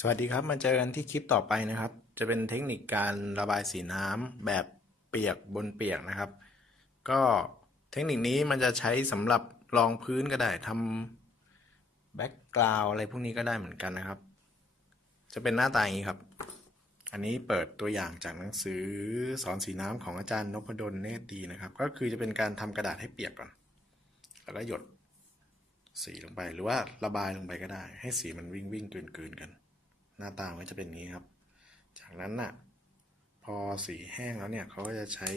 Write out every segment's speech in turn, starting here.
สวัสดีครับ มาเจอกันที่คลิปต่อไปนะครับ จะเป็นเทคนิคการระบายสีน้ำแบบเปียกบนเปียกนะครับ ก็เทคนิคนี้มันจะใช้สำหรับรองพื้นก็ได้ทำแบ็กกราวอะไรพวกนี้ก็ได้เหมือนกันนะครับ จะเป็นหน้าตาอย่างนี้ครับ อันนี้เปิดตัวอย่างจากหนังสือสอนสีน้ำของอาจารย์นพดลเนตรดีนะครับ ก็คือจะเป็นการทำกระดาษให้เปียกก่อน แล้วก็หยดสีลงไปหรือว่าระบายลงไปก็ได้ ให้สีมันวิ่งวิ่งกลืนกลืนกัน หน้าตามันจะเป็นอย่างนี้ครับ จากนั้นน่ะพอสีแห้งแล้วเนี่ยเขาก็จะใช้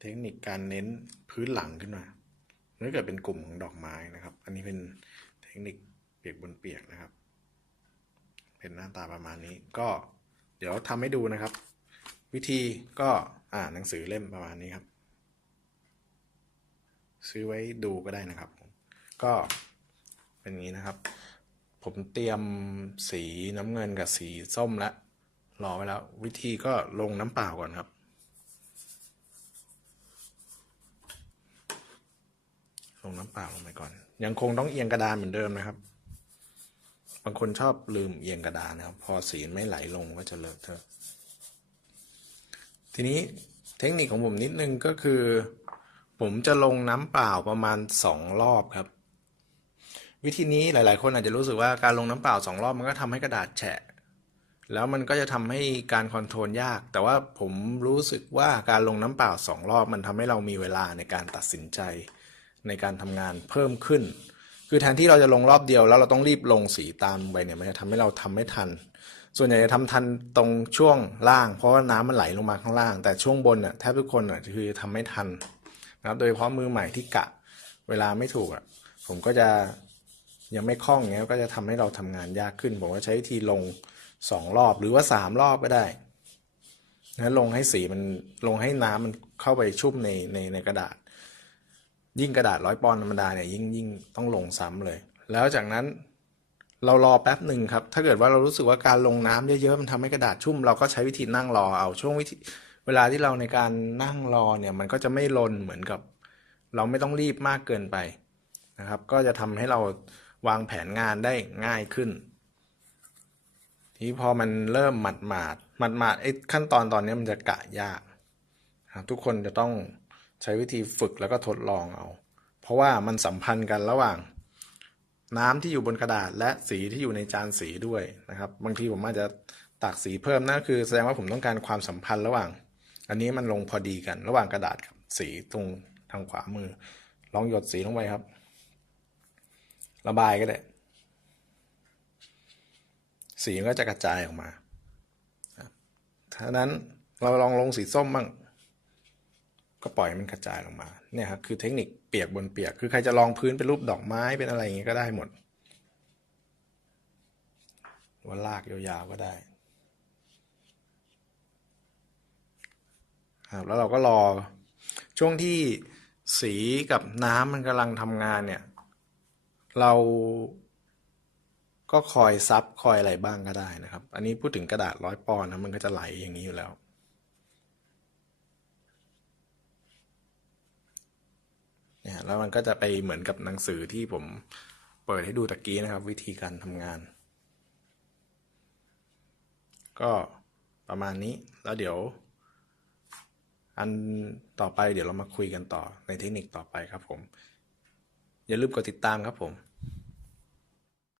เทคนิคการเน้นพื้นหลังขึ้นมาเมื่อเกิดเป็นกลุ่มของดอกไม้นะครับ อันนี้เป็นเทคนิคเปียกบนเปียกนะครับ เป็นหน้าตาประมาณนี้ก็เดี๋ยวทำให้ดูนะครับ วิธีก็อ่านหนังสือเล่มประมาณนี้ครับ ซื้อไว้ดูก็ได้นะครับ ก็เป็นอย่างนี้นะครับ ผมเตรียมสีน้ำเงินกับสีส้มแล้ว รอไว้แล้ว วิธีก็ลงน้ำเปล่าก่อนครับ ลงน้ำเปล่าลงไปก่อน ยังคงต้องเอียงกระดานเหมือนเดิมนะครับ บางคนชอบลืมเอียงกระดานนะครับ พอสีไม่ไหลลงก็จะเลอะเทอะ ทีนี้เทคนิคของผมนิดนึงก็คือ ผมจะลงน้ำเปล่าประมาณสองรอบครับ วิธีนี้หลาย ๆ คนอาจจะรู้สึกว่าการลงน้ำเปล่าสองรอบมันก็ทำให้กระดาษแฉะ แล้วมันก็จะทำให้การคอนโทรลยาก แต่ว่าผมรู้สึกว่าการลงน้ำเปล่าสองรอบมันทำให้เรามีเวลาในการตัดสินใจ ในการทำงานเพิ่มขึ้น คือแทนที่เราจะลงรอบเดียวแล้วเราต้องรีบลงสีตามไปเนี่ยมันจะทำให้เราทำไม่ทัน ส่วนใหญ่จะทำทันตรงช่วงล่าง เพราะว่าน้ำมันไหลลงมาข้างล่าง แต่ช่วงบนน่ะแทบทุกคนอะคือทำไม่ทันนะครับโดยเฉพาะมือใหม่ที่กะเวลาไม่ถูกอะผมก็จะ ยังไม่คล่องเงี้ยก็จะทำให้เราทำงานยากขึ้น ผมก็ใช้วิธีลงสองรอบหรือว่าสามรอบก็ได้นะลงให้สีมันลงให้น้ำมันเข้าไปชุ่มในในในกระดาษ ยิ่งกระดาษร้อยปอนด์ธรรมดาเนี่ยยิ่งยิ่งต้องลงซ้ำเลย แล้วจากนั้นเรารอแป๊บหนึ่งครับ ถ้าเกิดว่าเรารู้สึกว่าการลงน้ำเยอะๆมันทำให้กระดาษชุ่ม เราก็ใช้วิธีนั่งรอเอาช่วงวิธีเวลาที่เราในการนั่งรอเนี่ยมันก็จะไม่ลนเหมือนกับ เราไม่ต้องรีบมากเกินไปนะครับ ก็จะทำให้เรา วางแผนงานได้ง่ายขึ้น ทีพอมันเริ่มหมัดหมาดหมัดหมาดไอ้ขั้นตอนตอนนี้มันจะกะยาก ทุกคนจะต้องใช้วิธีฝึกแล้วก็ทดลองเอา เพราะว่ามันสัมพันธ์กันระหว่าง น้ำที่อยู่บนกระดาษและสีที่อยู่ในจานสีด้วยนะครับ บางทีผมอาจจะตักสีเพิ่มนั่นคือแสดงว่าผมต้องการความสัมพันธ์ระหว่าง อันนี้มันลงพอดีกันระหว่างกระดาษกับสีตรงทางขวามือ ลองหยดสีลงไปครับ ระบายก็ได้ สีมันก็จะกระจายออกมาครับถ้านั้นเราลองลงสีส้มบ้าง ก็ปล่อยมันกระจายลงมา เนี่ยครับคือเทคนิคเปียกบนเปียก คือใครจะลองพื้นเป็นรูปดอกไม้เป็นอะไรอย่างเงี้ยก็ได้หมดว่าลากยาวๆก็ได้ครับแล้วเราก็รอช่วงที่สีกับน้ำมันกำลังทำงานเนี่ย เราก็คอยซับคอยอะไรบ้างก็ได้นะครับ อันนี้พูดถึงกระดาษร้อยปอนด์นะมันก็จะไหลอย่างนี้อยู่แล้ว เนี่ยแล้วมันก็จะไปเหมือนกับหนังสือที่ผมเปิดให้ดูตะกี้นะครับ วิธีการทำงาน ก็ประมาณนี้แล้วเดี๋ยว อันต่อไปเดี๋ยวเรามาคุยกันต่อในเทคนิคต่อไปครับผม อย่าลืมกดติดตามครับผม